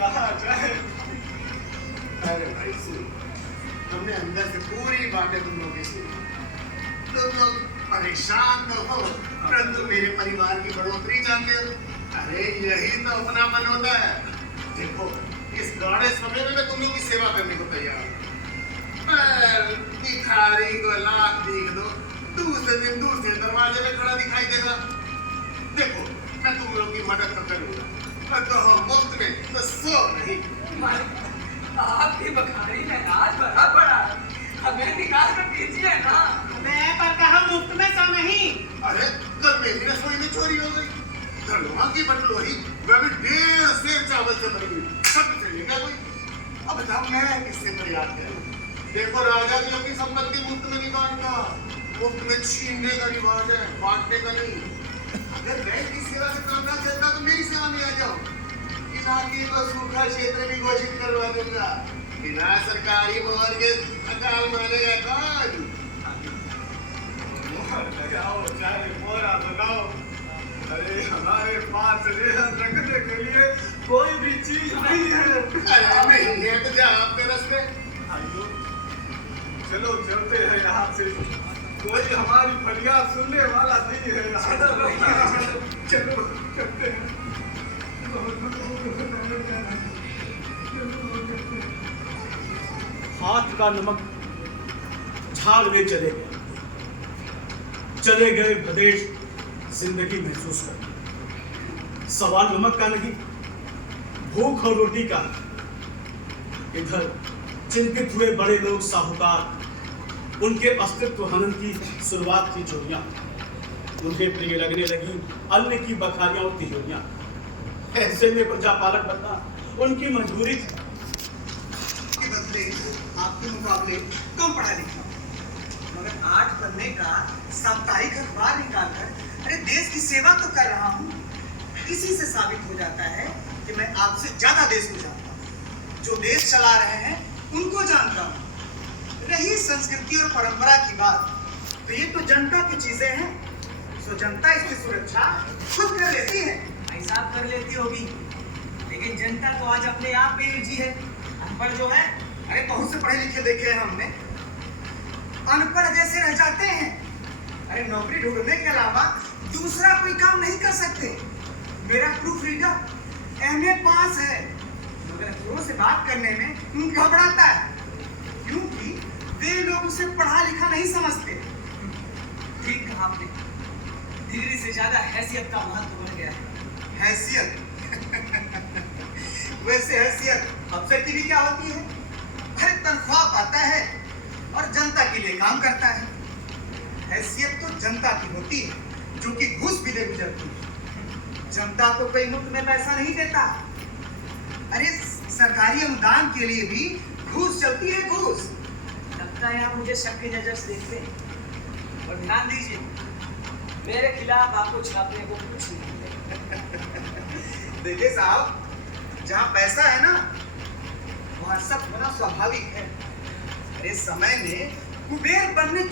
कहाँ जाए। अरे भाई सुन, हमने अंदर से पूरी बातें तुम लोगों की सुनी। तुम लोग परेशान तो हो, परंतु मेरे परिवार की बढ़ोतरी चाहते हो। अरे यही तो अपनापन होता है। देखो, इस गाढ़े समय में मैं तुम लोग की सेवा करने को तैयार हूँ। पर भिखारी को लाख दीख दो, दूसरे दिन दूसरे दरवाजे में खड़ा दिखाई देगा। देखो, मैं तुम लोग की मदद तो करूंगा, पर तो हम मुफ्त में तो सो नहीं। आपकी बखारी में राज भरा पड़ा है, हमें निकाल कर दीजिए ना। मैं पर कहा मुफ्त में सो नहीं। अरे कल मेरी रसोई में चोरी हो गई, धनवा की बटलोही वह भी 1.5 सेर चावल से भरी हुई, सब चलेगा कोई। अब बताओ मैं किससे फरियाद करूं? देखो, राजा भी अपनी संपत्ति मुफ्त में नहीं बांटता, मुफ्त में छीनने का रिवाज है, बांटने का नहीं। अगर मैं इस सेवा से काम ना चलता तो मेरी सेवा में आ जाओ, इलाके को सूखा क्षेत्र भी घोषित करवा दूंगा। बिना सरकारी मोहर के अकाल मानेगा कौन? मोहर लगाओ चाहे मोहरा लगाओ, अरे हमारे पास रेहन रखने के लिए कोई भी चीज नहीं है। अरे नहीं है तो जा आपके रास्ते। भाइयों, चलो चलते हैं यहाँ से, कोई हमारी फरियाद सुनने वाला नहीं है। चलो चलते हैं। हाथ का नमक झाड़ में चले गए भदेश जिंदगी महसूस कर। सवाल नमक का नहीं, भूख और रोटी का। इधर चिंतित हुए बड़े लोग साहूकार, उनके अस्तित्व हनन की शुरुआत की चोरियां, उन्हें प्रिय लगने लगी अन्न की बखारियां और तिजोरियां। ऐसे में प्रजापालक बनना उनकी मजबूरी थी। के बदले आपके मुकाबले कम पढ़ा लिखा, मगर 8 पन्ने का साप्ताहिक अखबार निकालकर अरे देश की सेवा तो कर रहा हूँ। इसी से साबित हो जाता है कि मैं आपसे ज्यादा देश को जानता हूँ, जो देश चला रहे हैं उनको जानता हूँ। रही संस्कृति और परंपरा की बात, तो ये तो जनता की चीजें हैं, सो जनता इसकी सुरक्षा खुद कर लेती है। ऐसा कर लेती होगी, लेकिन जनता तो आज अपने आप बेरुजी है। अनपढ़ जो है, अरे बहुत से पढ़े लिखे देखे हैं हमने, अनपढ़ जैसे रह जाते हैं। अरे नौकरी ढूंढने के अलावा दूसरा कोई काम नहीं कर सकते। मेरा प्रूफ रीडर एमए पास है, मगर अफसरों से बात करने में घबराता है, क्योंकि वे लोग उसे पढ़ा लिखा नहीं समझते। ठीक कहा आपने, डिग्री से ज्यादा हैसियत का महत्व बढ़ गया है। हैसियत वैसे हैसियत अफसर की भी क्या होती है? अरे तनख्वाह पाता है और जनता के लिए काम करता है। हैसियत तो जनता की होती है, जो कि घूस भी दे गुजरती है। जनता तो कोई मुफ्त में पैसा नहीं देता। अरे सरकारी अनुदान के लिए भी घूस चलती है, घूस। लगता है आप मुझे शक की नजर से देखते हैं। और ध्यान दीजिए, मेरे खिलाफ आपको छापने को कुछ नहीं है। देखिए साहब, जहाँ पैसा है ना, वहाँ सब होना स्वाभाविक है। अरे समय में कुबेर बनने